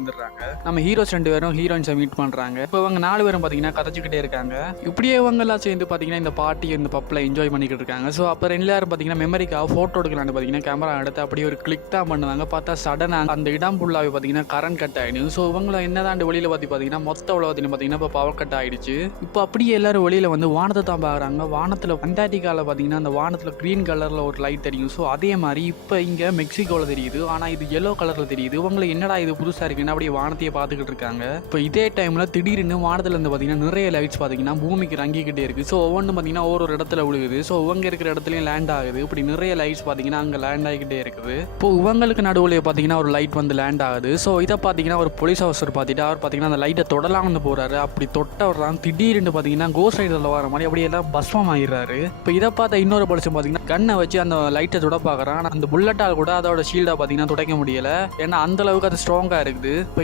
வந்துடுறாங்க. நம்ம ஹீரோஸ் 2 பேரும் ஹீரோயின்ஸை மீட் பண்றாங்க. இப்போ இவங்க 4 பேரும் பாத்தீங்கன்னா கதைச்சிக்கிட்டே இருக்காங்க. இப்படியே இவங்க எல்லாம் சேர்ந்து பாத்தீங்கன்னா இந்த பார்ட்டி இந்த பப்ல என்ஜாய் பண்ணிக்கிட்டு இருக்காங்க. ஸோ அப்போ எல்லாரும் பாத்தீங்கன்னா மெமரிக்காக போட்டோ எடுக்கலான்னு பாத்தீங்கன்னா கேமரா எடுத்து அப்படியே ஒரு கிளிக் தான் பண்ணுவாங்க. பார்த்தா சடனா அந்த இடம் ஃபுல்லாவே பாத்தீங்கன்னா கரண்ட் கட் ஆயிடும். ஸோ இவங்களை என்னதான் வெளியில பாத்தீங்கன்னா மொத்த உலகத்திலும் பாத்தீங்கன்னா இப்போ பவர் கட் ஆயிடுச்சு. இப்போ அப்படியே எல்லாரும் வெளியில வந்து வானத்தை தான் பாக்குறாங்க. வானத்துல அண்டார்டிகால பாத்தீங்கன்னா அந்த வானத்துல கிரீன் கலர்ல ஒரு லைட் தெரியும். ஸோ அதே மாதிரி இப்போ இங்க மெக்சிகோல தெரியுது. ஆனா இது எல்லோ கலர்ல தெரியுது. இவங்களுக்கு என்னடா இது புதுசா இருக்குன்னு அப்படியே வானத்தையே பார்த்துக்கிட்டு இருக்காங்க. இப்போ இதே டைம்ல திடீர்னு வானத்துல இருந்து பாத்தீங்கன்னா நிறைய லைட்ஸ் பாத்தீங்கன்னா பூமிக்கு இறங்கிக்கிட்டே இருக்கு. ஸோ ஒவ்வொன்றும் பாத்தீங்கன்னா ஒரு இடத்துல விழுகுது. ஸோ இவங்க இருக்கிற இடத்துலயும் லேண்ட் ஆகுது. இப்படி நிறைய லைட்ஸ் பாத்தீங்கன்னா அங்க லேண்ட் ஆகிக்கிட்டே இருக்குது. இப்போ இவங்களுக்கு நடுவுல பாத்தீங்கன்னா ஒரு லைட் வந்து லேண்ட் ஆகுது. ஸோ இதை பாத்தீங்கன்னா ஒரு போலீஸ் ஆஃபீஸர் பார்த்துட்டு அவர் பாத்தீங்கன்னா அந்த லைட்டை தொடலாம்னு போறாரு. அப்படி தொட்டவர் தான் திடீர்னு பாத்தீங்கன்னா கோஸ்ட் ரைடர்ல வர மாதிரி அப்படியே எல்லாம் பஸ்மம் ஆயிடுறாரு. இப்போ இதை பார்த்த இன்னொரு போலீஸ் பாத்தீங்கன்னா கண்ணை வச்சு அந்த லைட்டை தொட பாக்குறான். அந்த புல்லட்டால் கூட அதோட ஷீல்டா பாத்தீங்கன்னா துடைக்க முடியல. ஏன்னா அந்த அளவுக்கு அது ஸ்ட்ராங்கா இருக்குது.